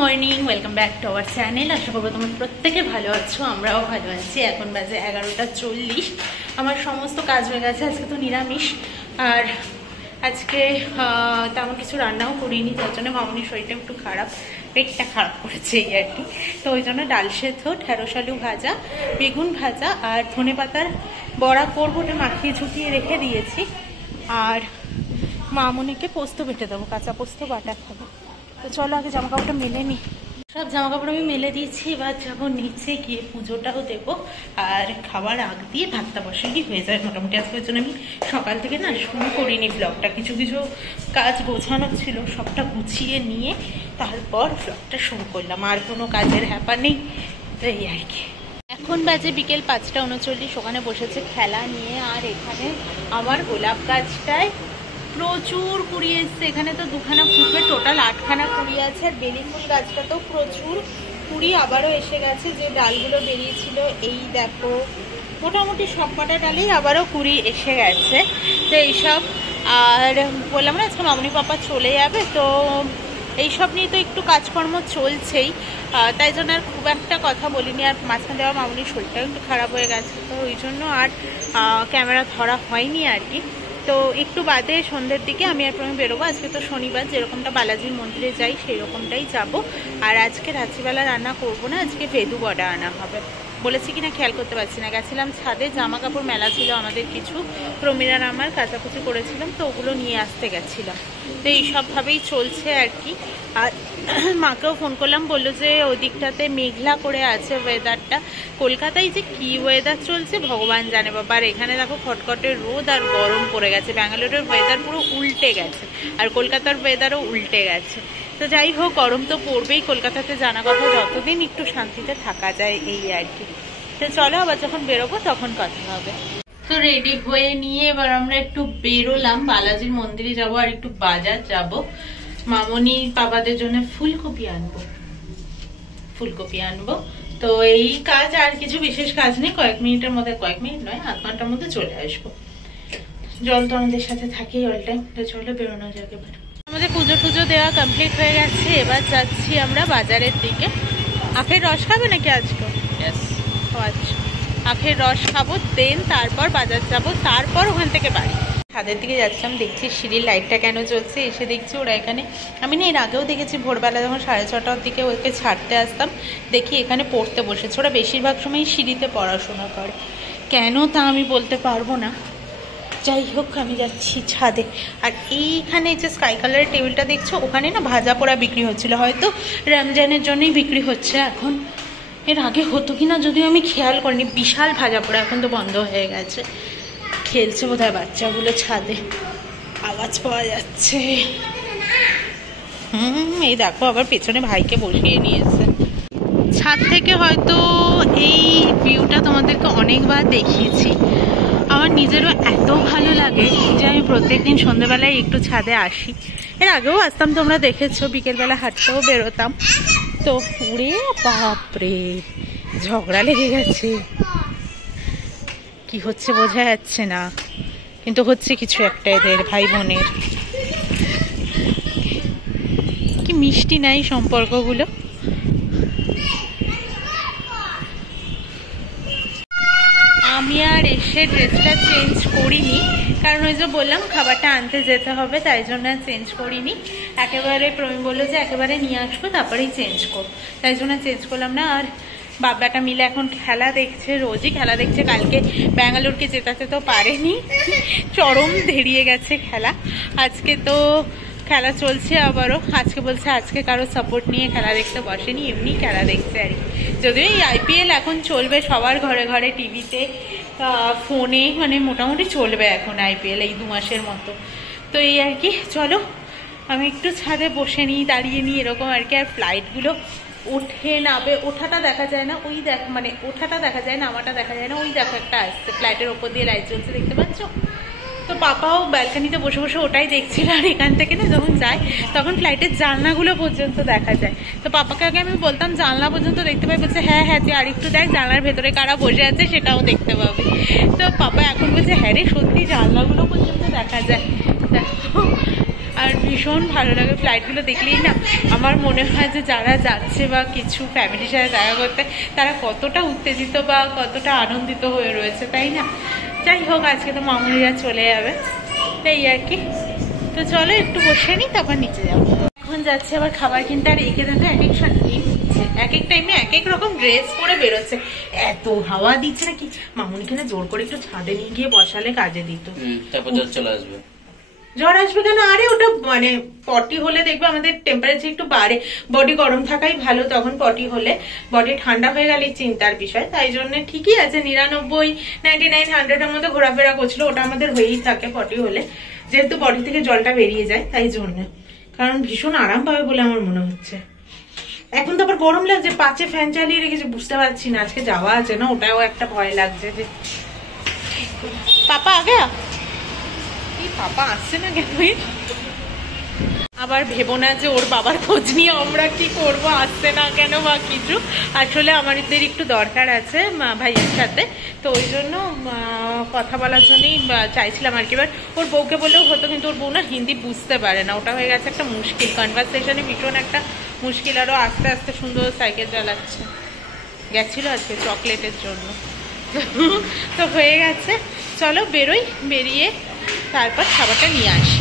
Morning, welcome back to our channel. আশা করবো তোমরা প্রত্যেকে ভালো আছো, আমরাও ভালো আছি। এখন বাজে 11:40। আমার সমস্ত কাজ হয়ে গেছে। আজকে তো নিরামিষ, আর আজকে তেমন কিছু রান্নাও করিনি, যার জন্য মামনির শরীরটা একটু খারাপ, পেটটা খারাপ করেছে এই আর কি। তো ওই জন্য ডাল সেদ্ধ, ঢেঁড়স আলু ভাজা, বেগুন ভাজা আর ধনে পাতার বড়া করবো, ওটা মাখিয়ে ঝুঁকিয়ে রেখে দিয়েছি। আর মামনিকে পোস্ত বেটে দেবো, কাঁচা পোস্ত বাটা খাবো। তো চলো আগে জামা কাপড়টা মেলে নি। সব জামা কাপড় আমি মেলে দিয়েছি, এবার যাবো নিচে গিয়ে পুজোটাও দেবো, আর খাবার আগ দিয়ে ভাতটা বসালেই হয়ে যায় মোটামুটি। আজকের জন্য আমি সকাল থেকে না শুরু করিনি ব্লগটা, কিছু কিছু কাজ গোছানো ছিল, সবটা গুছিয়ে নিয়ে তারপর ব্লগটা শুরু করলাম। আর কোনো কাজের হ্যাপা নেই, তো এই আর কি। এখন বাজে বিকেল 5:39। ওখানে বসেছে খেলা নিয়ে, আর এখানে আমার গোলাপ গাছটায় প্রচুর কুড়ি এসছে। এখানে তো দুখানা ফুটবে, টোটাল 8খানা কুড়ি আছে। আর বেলি ফুল গাছটাতেও প্রচুর কুড়ি আবারও এসে গেছে। যে ডালগুলো বেরিয়েছিল, এই দেখো মোটামুটি সব কটা ডালেই আবারও কুড়ি এসে গেছে। তো এইসব, আর বললাম না আজকে মামনি পাপা চলে যাবে, তো এইসব নিয়ে তো একটু কাজকর্ম চলছেই, তাই জন্য আর খুব একটা কথা বলিনি। আর মাঝখান দেওয়া মামনির শরীরটাও একটু খারাপ হয়ে গেছে, তো ওই জন্য আর ক্যামেরা ধরা হয়নি আর কি। তো একটু বাদে সন্ধ্যের দিকে আমি আর প্রথমে বেরোবো। আজকে তো শনিবার, যেরকমটা বালাজির মন্দিরে যাই সেই রকমটাই যাব। আর আজকে রাত্রিবেলা রান্না করবো না, আজকে ভেদু বড়া আনা হবে। বলেছি কিনা খেয়াল করতে পারছি না। গেছিলাম ছাদে, জামা কাপড় মেলা ছিল আমাদের কিছু, প্রমিরার আমার কাচাকুচি করেছিলাম, তো ওগুলো নিয়ে আসতে গেছিলাম। তো এইসবভাবেই চলছে আর কি। আর মাকেও ফোন করলাম, বললো যে ওদিকটাতে মেঘলা করে আছে ওয়েদারটা। কলকাতায় যে কি ওয়েদার চলছে ভগবান জানে বাবা। আর এখানে দেখো খটখটে রোদ আর গরম পড়ে গেছে। ব্যাঙ্গালোরের ওয়েদার পুরো উল্টে গেছে, আর কলকাতার ওয়েদারও উল্টে গেছে। তো যাই হোক, গরম তো পড়বেই কলকাতাতে, জানা কথা, যতদিন একটু শান্তিতে থাকা যায় এই আর কি। তো চলো আবার যখন বেরোবো তখন কথা হবে। তো রেডি হয়ে নিয়ে এবার আমরা একটু বেরোলাম, বালাজির মন্দিরে যাব আর একটু বাজার যাব। মামনি বাবাদের জন্য ফুলকপি আনবো। তো এই কাজ, আর কিছু বিশেষ কাজ নেই। কয়েক মিনিটের মধ্যে, কয়েক মিনিট নয়, আধ ঘন্টার মধ্যে চলে আসবো। জল তো আমাদের সাথে থাকেই অল টাইম। তো চলো বেরোনো যাক এবার। আমাদের পুজো টুজো দেওয়া কমপ্লিট হয়ে গেছে, এবার যাচ্ছি আমরা বাজারের দিকে। আখের রস খাবে নাকি আজকে? আচ্ছা, আখের রস খাবো, দেন তারপর বাজার যাব, তারপর ওখান থেকে বাড়ি। ছাদের দিকে যাচ্ছিলাম, দেখছি সিঁড়ির লাইটটা কেন জ্বলছে। এসে দেখছি ওরা এখানে, আমি না এর আগেও দেখেছি ভোরবেলা যখন 6:30টার দিকে ওকে ছাড়তে আসতাম, দেখি এখানে পড়তে বসেছে। ওরা বেশিরভাগ সময় সিঁড়িতে পড়াশোনা করে, কেন তা আমি বলতে পারবো না। যাই হোক, আমি যাচ্ছি ছাদে। আর এইখানে যে স্কাই কালারের টেবিলটা দেখছো, ওখানে না ভাজা পোড়া বিক্রি হচ্ছিল, হয়তো রমজানের জন্যই বিক্রি হচ্ছে এখন। এর আগে হতো কিনা যদিও আমি খেয়াল করিনি। বিশাল ভাজা পোড়া, এখন তো বন্ধ হয়ে গেছে। খেলছে বোধহয় বাচ্চাগুলো ছাদে, আওয়াজ পাওয়া যাচ্ছে। এই দেখো আবার পেছনে ভাইকে বসিয়ে নিয়েছে। ছাদ থেকে হয়তো এই ভিউটা তোমাদেরকে অনেকবার দেখিয়েছি। আমার নিজেরও এত ভালো লাগে যে আমি প্রত্যেকদিন সন্ধ্যেবেলায় একটু ছাদে আসি। এর আগেও আসতাম, তোমরা দেখেছো, বিকেলবেলা হাঁটতেও বেরোতাম। তো উড়ে বাপরে, ঝগড়া লেগে গেছে। কি হচ্ছে বোঝা যাচ্ছে না, কিন্তু হচ্ছে কিছু একটা এদের ভাই বোনের। কি মিষ্টি নাই সম্পর্কগুলো। আমি আর এসে ড্রেসটা চেঞ্জ করিনি, কারণ ওই যে বললাম খাবারটা আনতে যেতে হবে, তাই জন্য চেঞ্জ করিনি। একেবারে প্রবীণ বললো যে একেবারে নিয়ে আসবো তারপরেই চেঞ্জ করবো, তাই জন্য চেঞ্জ করলাম না। আর বাবাটা মিলে এখন খেলা দেখছে, রোজই খেলা দেখছে। কালকে ব্যাঙ্গালোরকে জেতাতে তো পারেনি, চরম ধেরিয়ে গেছে খেলা। আজকে তো খেলা চলছে আবারও। আজকে বলছে আজকে কারো সাপোর্ট নিয়ে খেলা দেখতে বসেনি, এমনি খেলা দেখছে আর কি। যদিও এই IPL এখন চলবে সবার ঘরে ঘরে, টিভিতে, ফোনে, মানে মোটামুটি চলবে এখন IPL এই 2 মাসের মতো। তো এই আর কি। চলো আমি একটু ছাদে বসে নিই, দাঁড়িয়ে নিই, এরকম আর কি। আর ফ্লাইটগুলো ওঠে নাবে, ওঠাটা দেখা যায় না, ওই দেখ, মানে ওঠাটা দেখা যায় না, আমারটা দেখা যায় না। ওই দেখো একটা আসছে, ফ্লাইটের ওপর দিয়ে লাইট জ্বলছে, দেখতে পাচ্ছ? তো পাপাও ব্যালকানিতে বসে বসে ওটাই দেখছিল। আর এখান থেকে না যখন যায় তখন ফ্লাইটের জানলাগুলো পর্যন্ত দেখা যায়। তো পাপাকে আগে আমি বলতাম জানলা পর্যন্ত দেখতে পাই, বলছে হ্যাঁ হ্যাঁ তুই আরেকটু দেখ, জানলার ভেতরে কারা বসে আছে সেটাও দেখতে পাবে। তো পাপা এখন বলছে হ্যাঁ রে সত্যি জানলাগুলো পর্যন্ত দেখা যায়। দেখো আর ভীষণ ভালো লাগে ফ্লাইটগুলো দেখলেই না আমার মনে হয় যে যারা যাচ্ছে বা কিছু ফ্যামিলির সাথে দেখা করতে তারা কতটা উত্তেজিত বা কতটা আনন্দিত হয়ে রয়েছে, তাই না? যাই হোক, আজকে তো মামুনিরা চলে যাবে, এই আর কি। তো চলো একটু বসে নিই, তারপর নিচে যাবো। এখন যাচ্ছে আবার খাবার কিনতে। আর একে দেখো এক এক টাইমে এক এক রকম ড্রেস পরে বেরোচ্ছে। এত হাওয়া দিচ্ছে নাকি, মামুনিকে না জোর করে একটু ছাদে নিয়ে গিয়ে বসালে কাজে দিত। তারপর জ্বর চলে আসবে। জ্বর আসবে কেন? আরে ওটা মানে পটি হলে দেখবে আমাদের টেম্পারেচার একটু বাড়ে, বডি গরম থাকাই ভালো, তখন পটি হলে বডি ঠান্ডা হয়ে গেলে চিন্তার বিষয়। তাই জন্য ঠিকই আছে, 99, 99, 100-এর মধ্যে ঘোরাফেরা করছিল, ওটা আমাদের হয়েই থাকে পটি হলে, যেহেতু বডি থেকে জলটা বেরিয়ে যায় তাই জন্য। কারণ ভীষণ আরাম পাবে বলে আমার মনে হচ্ছে। এখন তো আবার গরম লাগছে, 5-এ ফ্যান চালিয়ে রেখেছে, বুঝতে পারছি না আজকে যাওয়া আছে না, ওটাও একটা ভয় লাগছে যে পাপা আগে পাপা আসছে না কেন। আবার ভেবো না যে ওর বাবার খোঁজ নিয়ে আমরা কি করব, আসছে না কেন বা কিছু। আসলে আমাদের একটু দরকার আছে ভাইয়ের সাথে, তো ওই জন্য কথা বলার জন্যই চাইছিলাম আর কি। এবার ওর বউকে বললেও হতো, কিন্তু ওর বউ না হিন্দি বুঝতে পারে না, ওটা হয়ে গেছে একটা মুশকিল, কনভারসেশনে ভীষণ একটা মুশকিল। আরও আস্তে আস্তে সুন্দর সাইকেল চালাচ্ছে, গেছিল আজকে চকলেটের জন্য। তো হয়ে গেছে, চলো বেরোই, বেরিয়ে তারপর খাবারটা নিয়ে আসি।